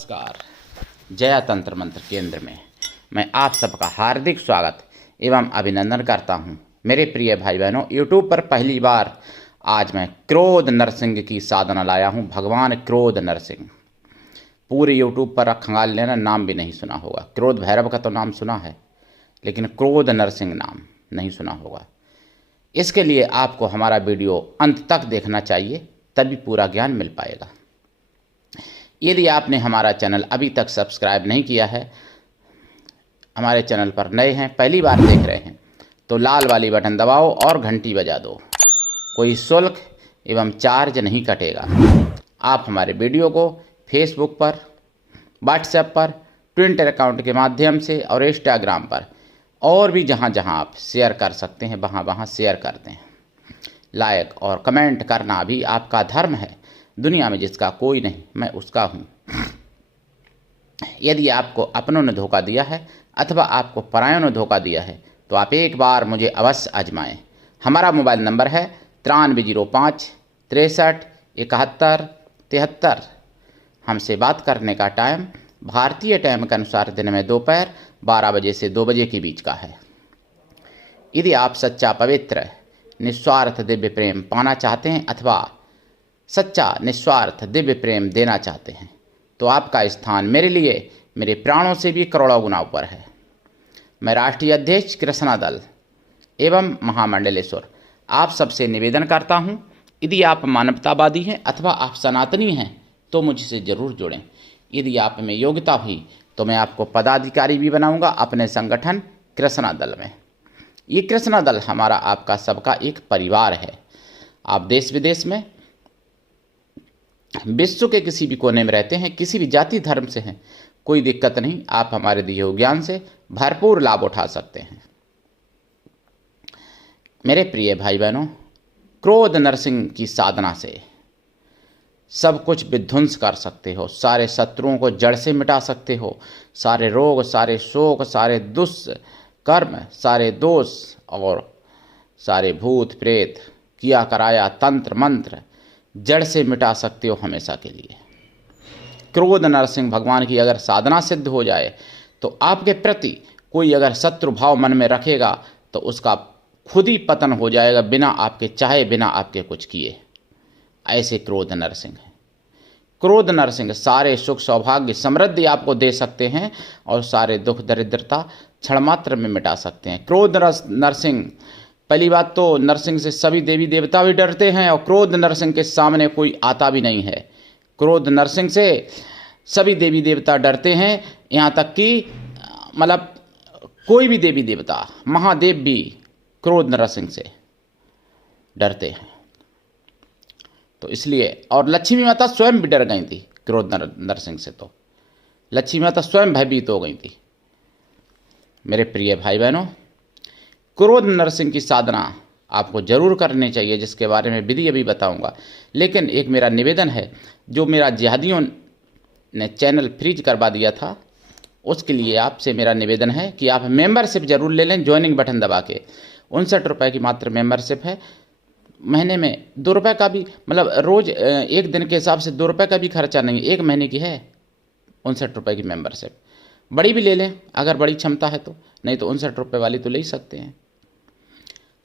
नमस्कार। जया तंत्र मंत्र केंद्र में मैं आप सबका हार्दिक स्वागत एवं अभिनंदन करता हूं। मेरे प्रिय भाई बहनों, यूट्यूब पर पहली बार आज मैं क्रोध नरसिंह की साधना लाया हूं। भगवान क्रोध नरसिंह पूरे यूट्यूब पर खंगाल लेना, नाम भी नहीं सुना होगा। क्रोध भैरव का तो नाम सुना है, लेकिन क्रोध नरसिंह नाम नहीं सुना होगा। इसके लिए आपको हमारा वीडियो अंत तक देखना चाहिए, तभी पूरा ज्ञान मिल पाएगा। यदि आपने हमारा चैनल अभी तक सब्सक्राइब नहीं किया है, हमारे चैनल पर नए हैं, पहली बार देख रहे हैं, तो लाल वाली बटन दबाओ और घंटी बजा दो। कोई शुल्क एवं चार्ज नहीं कटेगा। आप हमारे वीडियो को फेसबुक पर, व्हाट्सएप पर, ट्विटर अकाउंट के माध्यम से और इंस्टाग्राम पर और भी जहाँ जहाँ आप शेयर कर सकते हैं वहाँ वहाँ शेयर कर दें। लाइक और कमेंट करना भी आपका धर्म है। दुनिया में जिसका कोई नहीं, मैं उसका हूँ। यदि आपको अपनों ने धोखा दिया है अथवा आपको परायों ने धोखा दिया है, तो आप एक बार मुझे अवश्य आजमाएं। हमारा मोबाइल नंबर है 9305 63 71 73। हमसे बात करने का टाइम भारतीय टाइम के अनुसार दिन में दोपहर 12 बजे से 2 बजे के बीच का है। यदि आप सच्चा, पवित्र, निस्वार्थ दिव्य प्रेम पाना चाहते हैं अथवा सच्चा निस्वार्थ दिव्य प्रेम देना चाहते हैं, तो आपका स्थान मेरे लिए मेरे प्राणों से भी करोड़ों गुना ऊपर है। मैं राष्ट्रीय अध्यक्ष कृष्णा दल एवं महामंडलेश्वर आप सबसे निवेदन करता हूं, यदि आप मानवतावादी हैं अथवा आप सनातनी हैं तो मुझसे ज़रूर जुड़ें। यदि आप में योग्यता हुई तो मैं आपको पदाधिकारी भी बनाऊंगा अपने संगठन कृष्णा दल में। ये कृष्णा दल हमारा आपका सबका एक परिवार है। आप देश विदेश में, विश्व के किसी भी कोने में रहते हैं, किसी भी जाति धर्म से हैं, कोई दिक्कत नहीं। आप हमारे दिए हुए ज्ञान से भरपूर लाभ उठा सकते हैं। मेरे प्रिय भाई बहनों, क्रोध नरसिंह की साधना से सब कुछ विध्वंस कर सकते हो। सारे शत्रुओं को जड़ से मिटा सकते हो। सारे रोग, सारे शोक, सारे दुष्कर्म, सारे दोष और सारे भूत प्रेत, किया कराया तंत्र मंत्र जड़ से मिटा सकते हो हमेशा के लिए। क्रोध नरसिंह भगवान की अगर साधना सिद्ध हो जाए तो आपके प्रति कोई अगर शत्रु भाव मन में रखेगा तो उसका खुद ही पतन हो जाएगा, बिना आपके चाहे, बिना आपके कुछ किए। ऐसे क्रोध नरसिंह है। क्रोध नरसिंह सारे सुख, सौभाग्य, समृद्धि आपको दे सकते हैं और सारे दुख, दरिद्रता क्षण मात्र में मिटा सकते हैं। क्रोध नरसिंह, पहली बात तो नरसिंह से सभी देवी देवता भी डरते हैं और क्रोध नरसिंह के सामने कोई आता भी नहीं है। क्रोध नरसिंह से सभी देवी देवता डरते हैं, यहाँ तक कि मतलब कोई भी देवी देवता, महादेव भी क्रोध नरसिंह से डरते हैं। तो इसलिए, और लक्ष्मी माता स्वयं भी डर गई थी क्रोध नरसिंह से। तो लक्ष्मी माता स्वयं भयभीत हो गई थी। मेरे प्रिय भाई बहनों, क्रोध नरसिंह की साधना आपको जरूर करनी चाहिए, जिसके बारे में विधि अभी बताऊंगा। लेकिन एक मेरा निवेदन है, जो मेरा जिहादियों ने चैनल फ्रीज करवा दिया था, उसके लिए आपसे मेरा निवेदन है कि आप मेंबरशिप जरूर ले लें, ज्वाइनिंग बटन दबा के। 59 रुपये की मात्र मेंबरशिप है। महीने में 2 रुपये का भी, मतलब रोज़ एक दिन के हिसाब से 2 रुपये का भी खर्चा नहीं, 1 महीने की है 59 रुपये की मेंबरशिप। बड़ी भी ले लें अगर बड़ी क्षमता है तो, नहीं तो 59 रुपये वाली तो ले ही सकते हैं।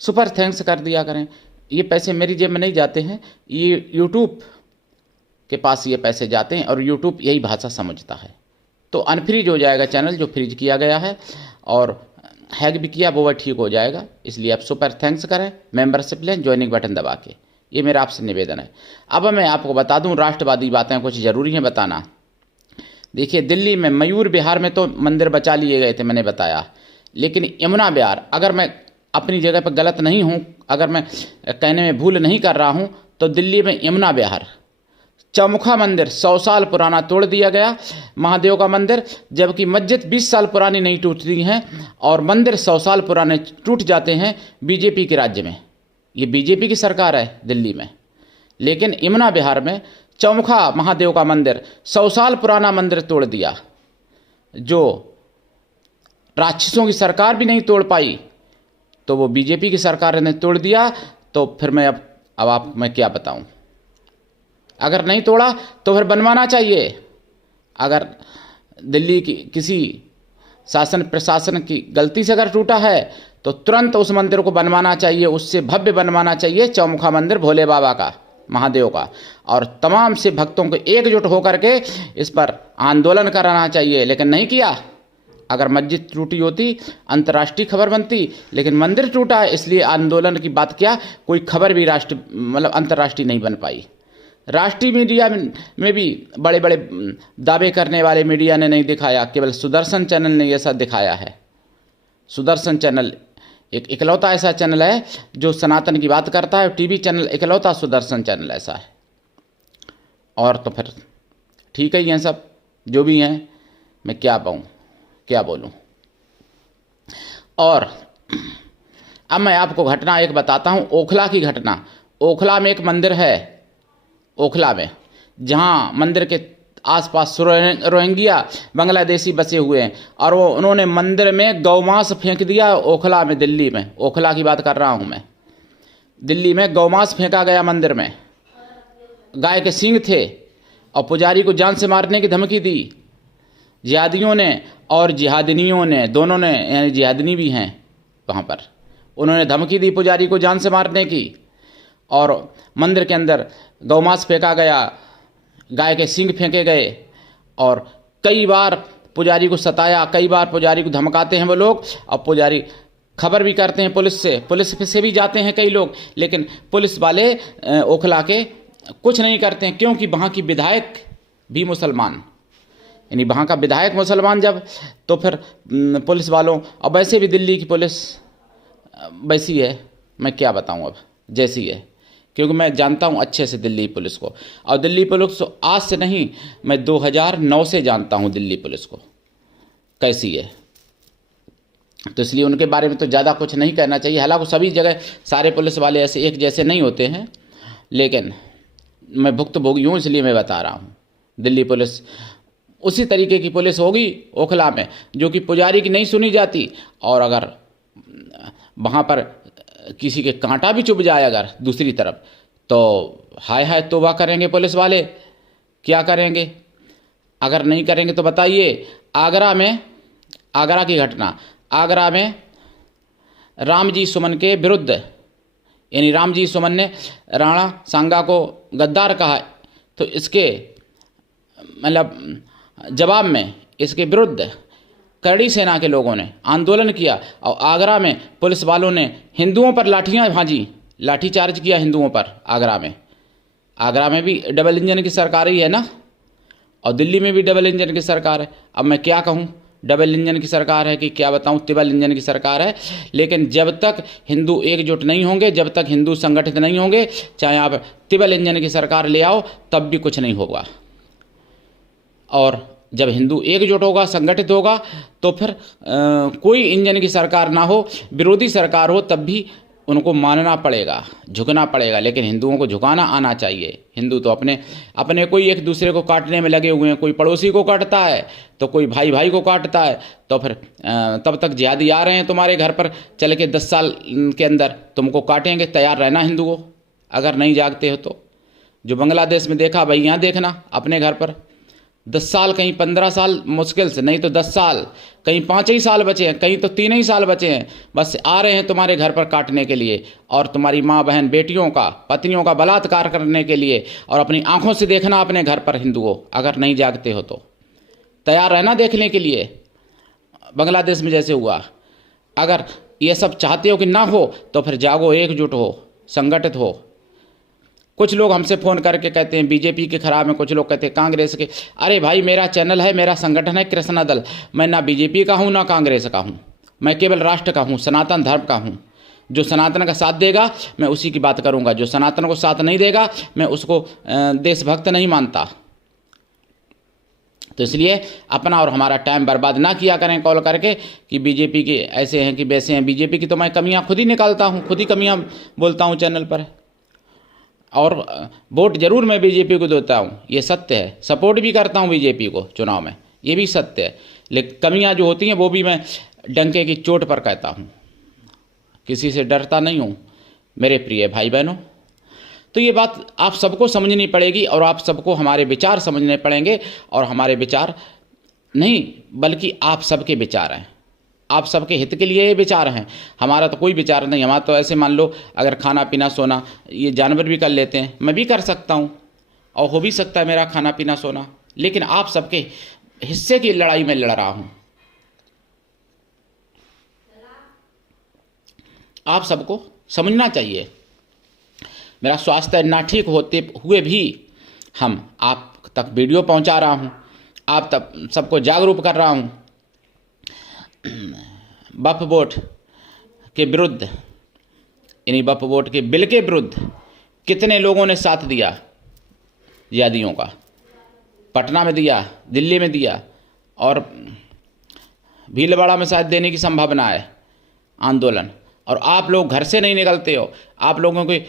सुपर थैंक्स कर दिया करें। ये पैसे मेरी जेब में नहीं जाते हैं, ये यूट्यूब के पास ये पैसे जाते हैं और यूट्यूब यही भाषा समझता है। तो अनफ्रीज हो जाएगा चैनल जो फ्रीज किया गया है, और हैक भी किया वो ठीक हो जाएगा। इसलिए आप सुपर थैंक्स करें, मेंबरशिप लें, ज्वाइनिंग बटन दबा के। ये मेरा आपसे निवेदन है। अब मैं आपको बता दूं, राष्ट्रवादी बातें कुछ ज़रूरी हैं बताना। देखिए, दिल्ली में, मयूर विहार में तो मंदिर बचा लिए गए थे, मैंने बताया। लेकिन यमुना विहार, अगर मैं अपनी जगह पर गलत नहीं हूँ, अगर मैं कहने में भूल नहीं कर रहा हूँ, तो दिल्ली में यमुना विहार चौमुखा मंदिर 100 साल पुराना तोड़ दिया गया, महादेव का मंदिर, जबकि मस्जिद 20 साल पुरानी नहीं टूटती हैं और मंदिर 100 साल पुराने टूट जाते हैं बीजेपी के राज्य में। ये बीजेपी की सरकार है दिल्ली में। लेकिन यमुना विहार में चौमुखा महादेव का मंदिर 100 साल पुराना मंदिर तोड़ दिया, जो राक्षसों की सरकार भी नहीं तोड़ पाई, तो वो बीजेपी की सरकार ने तोड़ दिया। तो फिर मैं अब मैं क्या बताऊं। अगर नहीं तोड़ा तो फिर बनवाना चाहिए। अगर दिल्ली की किसी शासन प्रशासन की गलती से अगर टूटा है तो तुरंत उस मंदिर को बनवाना चाहिए, उससे भव्य बनवाना चाहिए चौमुखा मंदिर भोले बाबा का, महादेव का, और तमाम से भक्तों को एकजुट होकर के इस पर आंदोलन कराना चाहिए, लेकिन नहीं किया। अगर मस्जिद टूटी होती अंतर्राष्ट्रीय खबर बनती, लेकिन मंदिर टूटा है इसलिए आंदोलन की बात क्या, कोई खबर भी राष्ट्रीय मतलब अंतर्राष्ट्रीय नहीं बन पाई। राष्ट्रीय मीडिया में भी बड़े बड़े दावे करने वाले मीडिया ने नहीं दिखाया, केवल सुदर्शन चैनल ने ये सब दिखाया है। सुदर्शन चैनल एक इकलौता ऐसा चैनल है जो सनातन की बात करता है, टीवी चैनल इकलौता सुदर्शन चैनल ऐसा है। और तो फिर ठीक है, ये सब जो भी हैं, मैं क्या बोलूं। और अब मैं आपको घटना एक बताता हूं, ओखला की घटना। ओखला में एक मंदिर है, ओखला में, जहां मंदिर के आसपास रोहिंग्या बांग्लादेशी बसे हुए हैं, और उन्होंने मंदिर में गौमांस फेंक दिया। ओखला में, दिल्ली में, ओखला की बात कर रहा हूं मैं, दिल्ली में गौमांस फेंका गया मंदिर में। गाय के सींग थे और पुजारी को जान से मारने की धमकी दी जिहादियों ने और जिहादिनियों ने, दोनों ने, यानी जिहादिनी भी हैं वहाँ पर। उन्होंने धमकी दी पुजारी को जान से मारने की, और मंदिर के अंदर गौमांस फेंका गया, गाय के सींग फेंके गए, और कई बार पुजारी को सताया, कई बार पुजारी को धमकाते हैं वो लोग। और पुजारी खबर भी करते हैं पुलिस से भी जाते हैं कई लोग, लेकिन पुलिस वाले ओखला के कुछ नहीं करते हैं, क्योंकि वहाँ की विधायक भी मुसलमान, यानी वहाँ का विधायक मुसलमान जब, तो फिर पुलिस वालों, और वैसे भी दिल्ली की पुलिस वैसी है, मैं क्या बताऊँ अब, जैसी है, क्योंकि मैं जानता हूँ अच्छे से दिल्ली पुलिस को। और दिल्ली पुलिस को आज से नहीं, मैं 2009 से जानता हूँ दिल्ली पुलिस को कैसी है, तो इसलिए उनके बारे में तो ज़्यादा कुछ नहीं कहना चाहिए। हालांकि सभी जगह सारे पुलिस वाले ऐसे एक जैसे नहीं होते हैं, लेकिन मैं भुक्तभोगी हूँ इसलिए मैं बता रहा हूँ। दिल्ली पुलिस उसी तरीके की पुलिस होगी ओखला में, जो कि पुजारी की नहीं सुनी जाती, और अगर वहाँ पर किसी के कांटा भी चुभ जाए अगर दूसरी तरफ, तो हाय हाय तौबा करेंगे पुलिस वाले, क्या करेंगे। अगर नहीं करेंगे तो बताइए। आगरा की घटना, आगरा में रामजी सुमन के विरुद्ध, यानी रामजी सुमन ने राणा सांगा को गद्दार कहा, तो इसके मतलब जवाब में इसके विरुद्ध करड़ी सेना के लोगों ने आंदोलन किया, और आगरा में पुलिस वालों ने हिंदुओं पर लाठियां भांजी, लाठीचार्ज किया हिंदुओं पर। आगरा में भी डबल इंजन की सरकार ही है ना, और दिल्ली में भी डबल इंजन की सरकार है। अब मैं क्या कहूँ, डबल इंजन की सरकार है कि क्या बताऊँ, ट्रिपल इंजन की सरकार है। लेकिन जब तक हिंदू एकजुट नहीं होंगे, जब तक हिंदू संगठित नहीं होंगे, चाहे आप ट्रिपल इंजन की सरकार ले आओ, तब भी कुछ नहीं होगा। और जब हिंदू एकजुट होगा, संगठित होगा, तो फिर कोई इंजन की सरकार ना हो, विरोधी सरकार हो, तब भी उनको मानना पड़ेगा, झुकना पड़ेगा। लेकिन हिंदुओं को झुकाना आना चाहिए। हिंदू तो अपने कोई एक दूसरे को काटने में लगे हुए हैं, कोई पड़ोसी को काटता है तो कोई भाई भाई को काटता है, तो फिर तब तक जिहादी आ रहे हैं तुम्हारे घर पर चल के 10 साल के अंदर तुमको काटेंगे। तैयार रहना हिंदुओं, अगर नहीं जागते हो तो। जो बांग्लादेश में देखा भाई, यहाँ देखना अपने घर पर 10 साल, कहीं 15 साल मुश्किल से, नहीं तो 10 साल, कहीं 5 ही साल बचे हैं, कहीं तो 3 ही साल बचे हैं, बस आ रहे हैं तुम्हारे घर पर काटने के लिए, और तुम्हारी माँ बहन बेटियों का, पत्नियों का बलात्कार करने के लिए। और अपनी आंखों से देखना अपने घर पर हिंदुओं, अगर नहीं जागते हो तो तैयार रहना देखने के लिए। बांग्लादेश में जैसे हुआ, अगर ये सब चाहते हो कि ना हो, तो फिर जागो, एकजुट हो, संगठित हो। कुछ लोग हमसे फ़ोन करके कहते हैं बीजेपी के खराब हैं, कुछ लोग कहते हैं कांग्रेस के। अरे भाई, मेरा चैनल है, मेरा संगठन है कृष्णा दल, मैं ना बीजेपी का हूँ ना कांग्रेस का हूँ, मैं केवल राष्ट्र का हूँ, सनातन धर्म का हूँ। जो सनातन का साथ देगा मैं उसी की बात करूँगा, जो सनातन को साथ नहीं देगा मैं उसको देशभक्त नहीं मानता। तो इसलिए अपना और हमारा टाइम बर्बाद ना किया करें कॉल करके कि बीजेपी के ऐसे हैं कि वैसे हैं। बीजेपी की तो मैं कमियाँ खुद ही निकालता हूँ, खुद ही कमियाँ बोलता हूँ चैनल पर, और वोट जरूर मैं बीजेपी को देता हूँ, ये सत्य है। सपोर्ट भी करता हूँ बीजेपी को चुनाव में, ये भी सत्य है। लेकिन कमियाँ जो होती हैं वो भी मैं डंके की चोट पर कहता हूँ, किसी से डरता नहीं हूँ मेरे प्रिय भाई बहनों। तो ये बात आप सबको समझनी पड़ेगी और आप सबको हमारे विचार समझने पड़ेंगे। और हमारे विचार नहीं बल्कि आप सबके विचार हैं, आप सबके हित के लिए ये विचार हैं। हमारा तो कोई विचार नहीं, हमारा तो ऐसे मान लो अगर खाना पीना सोना ये जानवर भी कर लेते हैं, मैं भी कर सकता हूँ और हो भी सकता है मेरा खाना पीना सोना, लेकिन आप सबके हिस्से की लड़ाई में लड़ रहा हूँ। आप सबको समझना चाहिए, मेरा स्वास्थ्य ना ठीक होते हुए भी हम आप तक वीडियो पहुंचा रहा हूं, आप तक सबको जागरूक कर रहा हूं। वक्फ बोर्ड के विरुद्ध, यानी वक्फ बोर्ड के बिल के विरुद्ध कितने लोगों ने साथ दिया जिहादियों का, पटना में दिया, दिल्ली में दिया और भीलवाड़ा में शायद देने की संभावना है आंदोलन। और आप लोग घर से नहीं निकलते हो, आप लोगों के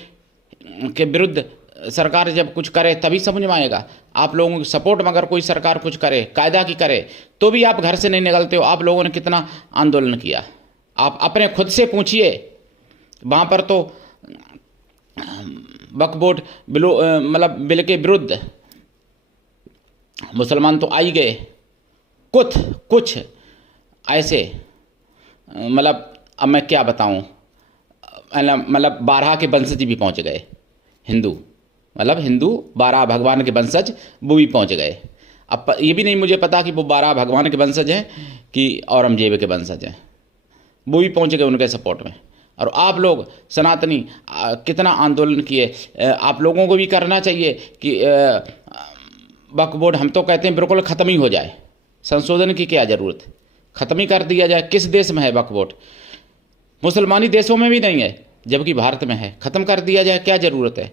विरुद्ध सरकार जब कुछ करे तभी समझ में आएगा। आप लोगों की सपोर्ट में अगर कोई सरकार कुछ करे, कायदा की करे, तो भी आप घर से नहीं निकलते हो। आप लोगों ने कितना आंदोलन किया, आप अपने खुद से पूछिए। वहाँ पर तो वक्फ बोर्ड बिल के विरुद्ध मुसलमान तो आ ही गए, कुछ ऐसे अब मैं क्या बताऊं, 12 के वंशज भी पहुंच गए, हिंदू 12 भगवान के वंशज वो भी पहुंच गए। अब ये भी नहीं मुझे पता कि वो 12 भगवान के वंशज हैं कि औरंगजेब के वंशज हैं, वो भी पहुंच गए उनके सपोर्ट में। और आप लोग सनातनी कितना आंदोलन किए, आप लोगों को भी करना चाहिए कि वक्फ बोर्ड हम तो कहते हैं बिल्कुल ख़त्म ही हो जाए, संशोधन की क्या ज़रूरत, ख़त्म ही कर दिया जाए। किस देश में है वक्फ बोर्ड? मुसलमानी देशों में भी नहीं है, जबकि भारत में है। ख़त्म कर दिया जाए, क्या ज़रूरत है?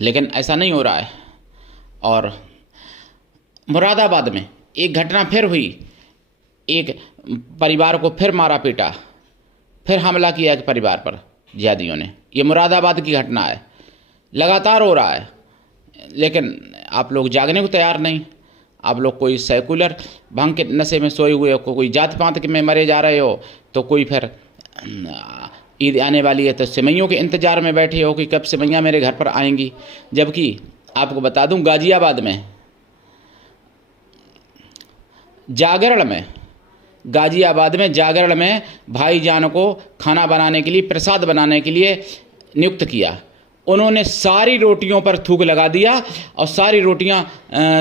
लेकिन ऐसा नहीं हो रहा है। और मुरादाबाद में एक घटना फिर हुई, एक परिवार को फिर मारा पीटा, फिर हमला किया एक परिवार पर जिहादियों ने। ये मुरादाबाद की घटना है, लगातार हो रहा है, लेकिन आप लोग जागने को तैयार नहीं। आप लोग कोई सेकुलर भांग के नशे में सोए हुए हो, कोई जात पात में मरे जा रहे हो, तो कोई फिर ईद आने वाली है तो सिमइयों के इंतज़ार में बैठे हो कि कब सिमइयाँ मेरे घर पर आएंगी। जबकि आपको बता दूं गाज़ियाबाद में जागरण में भाईजान को खाना बनाने के लिए, प्रसाद बनाने के लिए नियुक्त किया। उन्होंने सारी रोटियों पर थूक लगा दिया और सारी रोटियां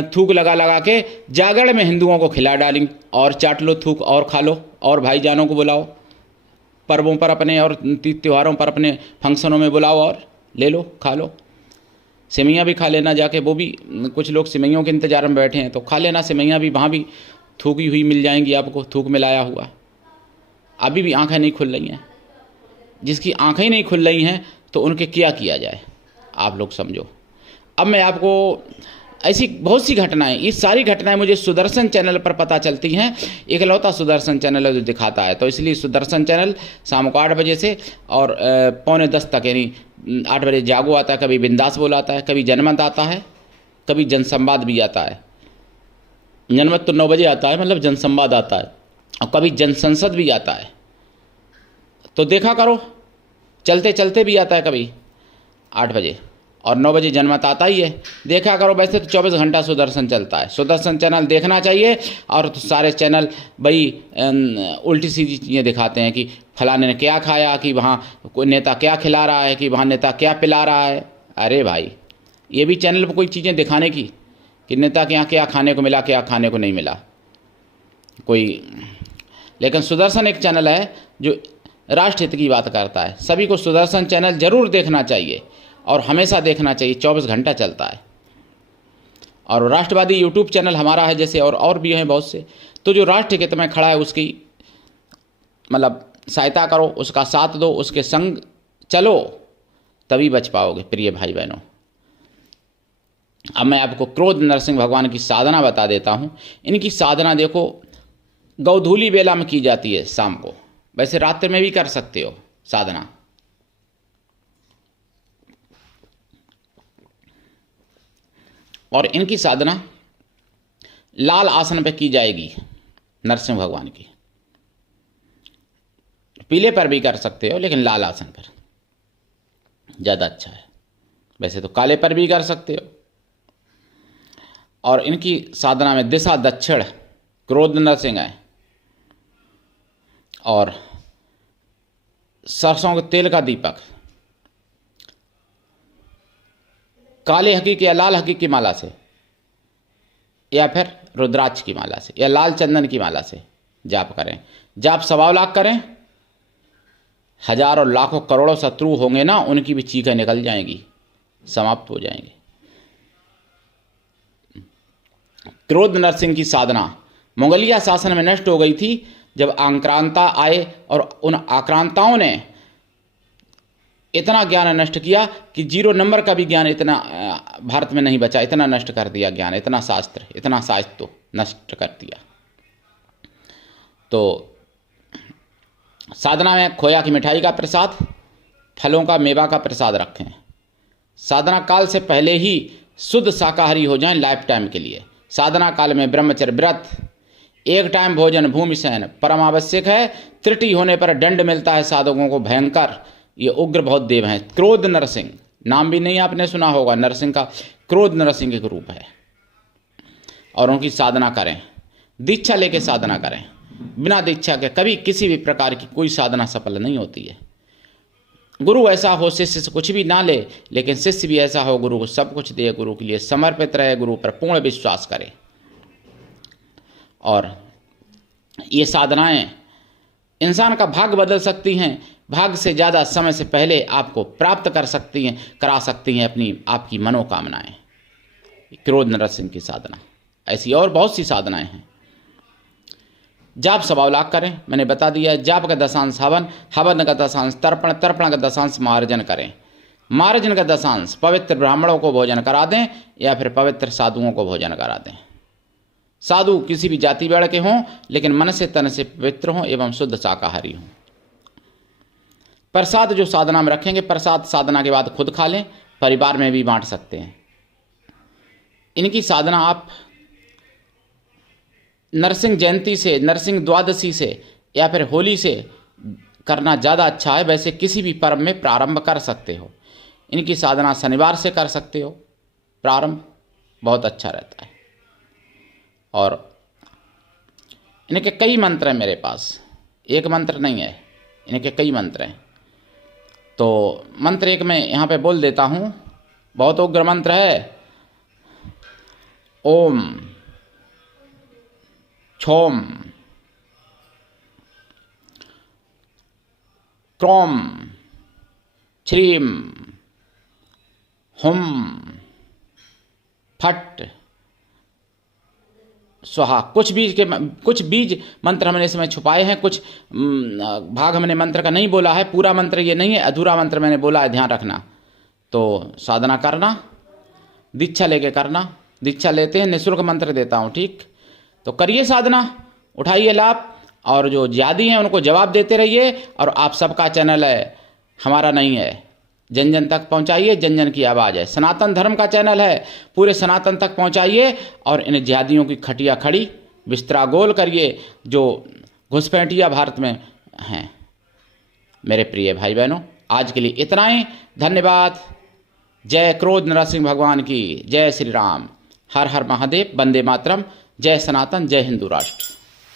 थूक लगा के जागरण में हिंदुओं को खिला डाली। और चाट लो थूक और खा लो, और भाईजानों को बुलाओ, पर्वों पर अपने और त्योहारों पर अपने फंक्शनों में बुलाओ और ले लो, खा लो। सिमइयाँ भी खा लेना जाके, वो भी कुछ लोग सिमइयों के इंतज़ार में बैठे हैं तो खा लेना सिमइयाँ भी, वहाँ भी थूकी हुई मिल जाएंगी आपको, थूक मिलाया हुआ। अभी भी आंखें नहीं खुल रही हैं, जिसकी आंखें ही नहीं खुल रही हैं तो उनके क्या किया जाए, आप लोग समझो। अब मैं आपको ऐसी बहुत सी घटनाएं, ये सारी घटनाएं मुझे सुदर्शन चैनल पर पता चलती हैं। इकलौता सुदर्शन चैनल है जो दिखाता है, तो इसलिए सुदर्शन चैनल शाम को 8 बजे से और 9:45 तक, यानी 8 बजे जागो आता है, कभी बिंदास बोल आता है, कभी जनमत आता है, कभी जनसंवाद भी आता है। जनमत तो 9 बजे आता है, जनसंवाद आता है, और कभी जनसंसद भी आता है। तो देखा करो, चलते चलते भी आता है कभी 8 बजे, और 9 बजे जनमत आता ही है। देखा करो, वैसे तो 24 घंटा सुदर्शन चलता है। सुदर्शन चैनल देखना चाहिए। और तो सारे चैनल भाई उल्टी सीधी चीज़ें दिखाते हैं कि फलाने ने क्या खाया, कि वहाँ कोई नेता क्या खिला रहा है, कि वहाँ नेता क्या पिला रहा है। अरे भाई, ये भी चैनल पर कोई चीज़ें दिखाने की कि नेता के यहाँ क्या खाने को मिला, क्या खाने को नहीं मिला कोई। लेकिन सुदर्शन एक चैनल है जो राष्ट्रहित की बात करता है। सभी को सुदर्शन चैनल जरूर देखना चाहिए और हमेशा देखना चाहिए, 24 घंटा चलता है। और राष्ट्रवादी यूट्यूब चैनल हमारा है जैसे, और भी हैं बहुत से। तो जो राष्ट्र हित में खड़ा है उसकी सहायता करो, उसका साथ दो, उसके संग चलो, तभी बच पाओगे प्रिय भाई बहनों। अब मैं आपको क्रोध नरसिंह भगवान की साधना बता देता हूँ। इनकी साधना देखो, गौधूली बेला में की जाती है शाम को, वैसे रात्रि में भी कर सकते हो साधना। और इनकी साधना लाल आसन पे की जाएगी नरसिंह भगवान की। पीले पर भी कर सकते हो, लेकिन लाल आसन पर। ज़्यादा अच्छा है। वैसे तो काले पर भी कर सकते हो। और इनकी साधना में दिशा दक्षिण, क्रोध नरसिंह है, और सरसों के तेल का दीपक, काले हकीकी या लाल हकीकी माला से, या फिर रुद्राक्ष की माला से, या लाल चंदन की माला से जाप करें। जाप 1.25 लाख करें। हजारों लाखों करोड़ों शत्रु होंगे ना, उनकी भी चीखें निकल जाएंगी, समाप्त हो जाएंगे। क्रोध नरसिंह की साधना मुगलिया शासन में नष्ट हो गई थी जब आक्रांता आए, और उन आक्रांताओं ने इतना ज्ञान नष्ट किया कि 0 नंबर का भी ज्ञान इतना भारत में नहीं बचा। इतना नष्ट कर दिया ज्ञान, इतना शास्त्र, इतना साहित्य नष्ट कर दिया। तो साधना में खोया की मिठाई का प्रसाद, फलों का, मेवा का प्रसाद रखें। साधना काल से पहले ही शुद्ध शाकाहारी हो जाएं लाइफ टाइम के लिए। साधना काल में ब्रह्मचर्य व्रत, 1 टाइम भोजन, भूमि शयन परम आवश्यक है। त्रुटि होने पर दंड मिलता है साधकों को भयंकर। ये उग्र बहुत देव हैं। क्रोध नरसिंह, नाम भी नहीं आपने सुना होगा नरसिंह का, क्रोध नरसिंह के रूप है। और उनकी साधना करें, दीक्षा लेके साधना करें। बिना दीक्षा के कभी किसी भी प्रकार की कोई साधना सफल नहीं होती है। गुरु ऐसा हो शिष्य से कुछ भी ना ले, लेकिन शिष्य भी ऐसा हो गुरु को सब कुछ दे, गुरु के लिए समर्पित रहे, गुरु पर पूर्ण विश्वास करे। और ये साधनाएं इंसान का भाग्य बदल सकती हैं। भाग्य से ज़्यादा समय से पहले आपको प्राप्त करा सकती हैं अपनी आपकी मनोकामनाएं। क्रोध नरसिंह की साधना, ऐसी और बहुत सी साधनाएं हैं। जाप 1.25 लाख करें, मैंने बता दिया। जाप का दशांश हवन, हवन का दशांश तर्पण, तर्पण का दशांश मार्जन करें। मार्जन का दशांश पवित्र ब्राह्मणों को भोजन करा दें, या फिर पवित्र साधुओं को भोजन करा दें। साधु किसी भी जाति वर्ण के हों, लेकिन मन से तन से पवित्र हों एवं शुद्ध शाकाहारी हों। प्रसाद जो साधना में रखेंगे, प्रसाद साधना के बाद खुद खा लें, परिवार में भी बांट सकते हैं। इनकी साधना आप नरसिंह जयंती से, नरसिंह द्वादशी से, या फिर होली से करना ज़्यादा अच्छा है। वैसे किसी भी पर्व में प्रारंभ कर सकते हो। इनकी साधना शनिवार से कर सकते हो, प्रारंभ बहुत अच्छा रहता है। और इनके कई मंत्र हैं मेरे पास, एक मंत्र नहीं है, इनके कई मंत्र हैं। तो मंत्र एक मैं यहाँ पे बोल देता हूँ, बहुत उग्र मंत्र है। ओम क्षौम क्रोम श्रीम हुम फट स्वाहा। कुछ बीज मंत्र हमने इसमें छुपाए हैं, कुछ भाग हमने मंत्र का नहीं बोला है। पूरा मंत्र ये नहीं है, अधूरा मंत्र मैंने बोला है, ध्यान रखना। तो साधना करना, दीक्षा लेके करना। दीक्षा लेते हैं, निःशुल्क मंत्र देता हूँ, ठीक। तो करिए साधना, उठाइए लाभ, और जो ज्यादी हैं उनको जवाब देते रहिए। और आप सबका चैनल है, हमारा नहीं है। जन जन तक पहुंचाइए, जन जन की आवाज़ है। सनातन धर्म का चैनल है, पूरे सनातन तक पहुंचाइए। और इन ज्यादियों की खटिया खड़ी बिस्तरा गोल करिए जो घुसपैठिया भारत में हैं। मेरे प्रिय भाई बहनों, आज के लिए इतना ही। धन्यवाद। जय क्रोध नरसिंह भगवान की, जय श्री राम। हर हर महादेव, वंदे मातरम, जय सनातन, जय हिंदू राष्ट्र।